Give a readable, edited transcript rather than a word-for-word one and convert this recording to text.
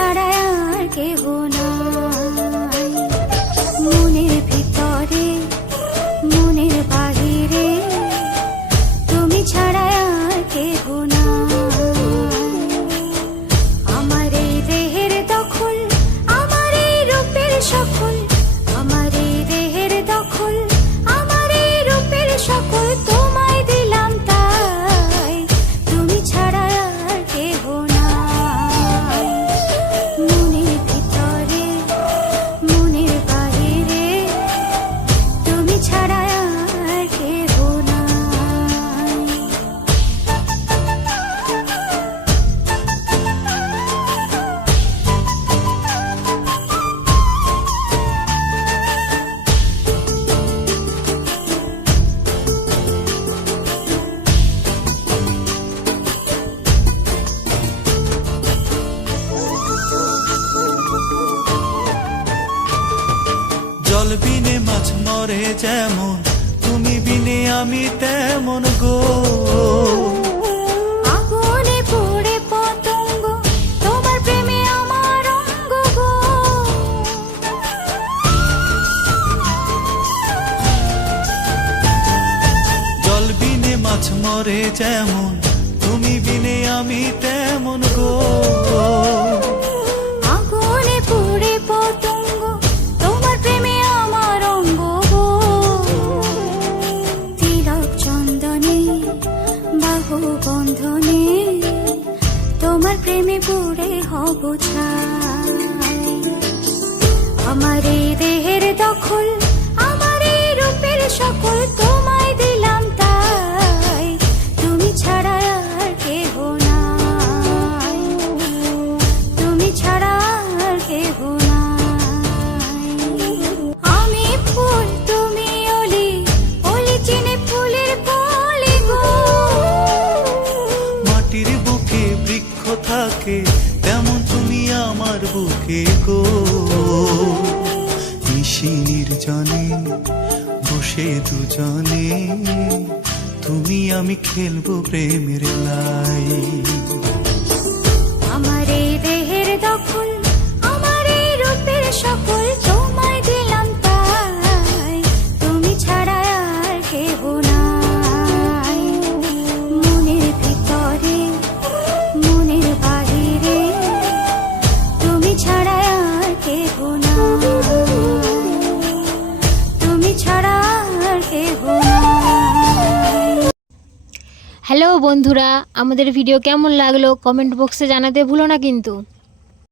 ছাড়া আর কেহ নাই। মনের ভিতরে মনের বাহিরে তুমি ছাড়া আর কেহ নাই। আমার এই দেহের দখল, আমার এই রূপের সকল, আমার এই দেহের দখল, আমার এই রূপের সকল তোমায় দিলাম তাই, তুমি ছাড়া আর কেহ নাই। মনের ভিতরে মনের বাহিরে তুমি ছাড়া আর কেহ নাই। জল বিনে মাছ মরে যেমন, তুমি বিনে আমি তেমন গো। আগুনে পুড়ে পতঙ্গ, তোমার প্রেমে আমার অঙ্গ গো। জল বিনে মাছ মরে যেমন, তুমি বিনে আমি তেমন গো। আগুনে পুড়ে পতঙ্গ, তোমার প্রেমে আমার অঙ্গ গো। তিলক চন্দনে বাহু বন্ধনে তোমার প্রেমে পুড়ে হব ছাই। আমার এই দেহের দখল, আমার এই রূপের সকল তোমায় দিলাম তাই, তুমি ছাড়া আর কেহ নাই, তুমি ছাড়া আর কেহ নাই। আমি ফুল তুমি অলি, অলি চিনে ফুলের কলি গো। মাটির বুকে বৃক্ষ থাকে তেমন তুমি আমার বুকে গো। নিশি নির্জনে বসে দুজনে তুমি আমি খেলবো প্রেমের লাই। আমার এই দেহের দখল, আমার এই রূপের সকল তোমায় দিলাম তাই, তুমি ছাড়া আর কেহ নাই। মনের ভিতরে মনের বাহিরে তুমি ছাড়া আর কেহ নাই, তুমি ছাড়া আর কেহ নাই। হ্যালো বন্ধুরা, আমাদের ভিডিও কেমন লাগলো কমেন্ট বক্সে জানাতে ভুলো না কিন্তু।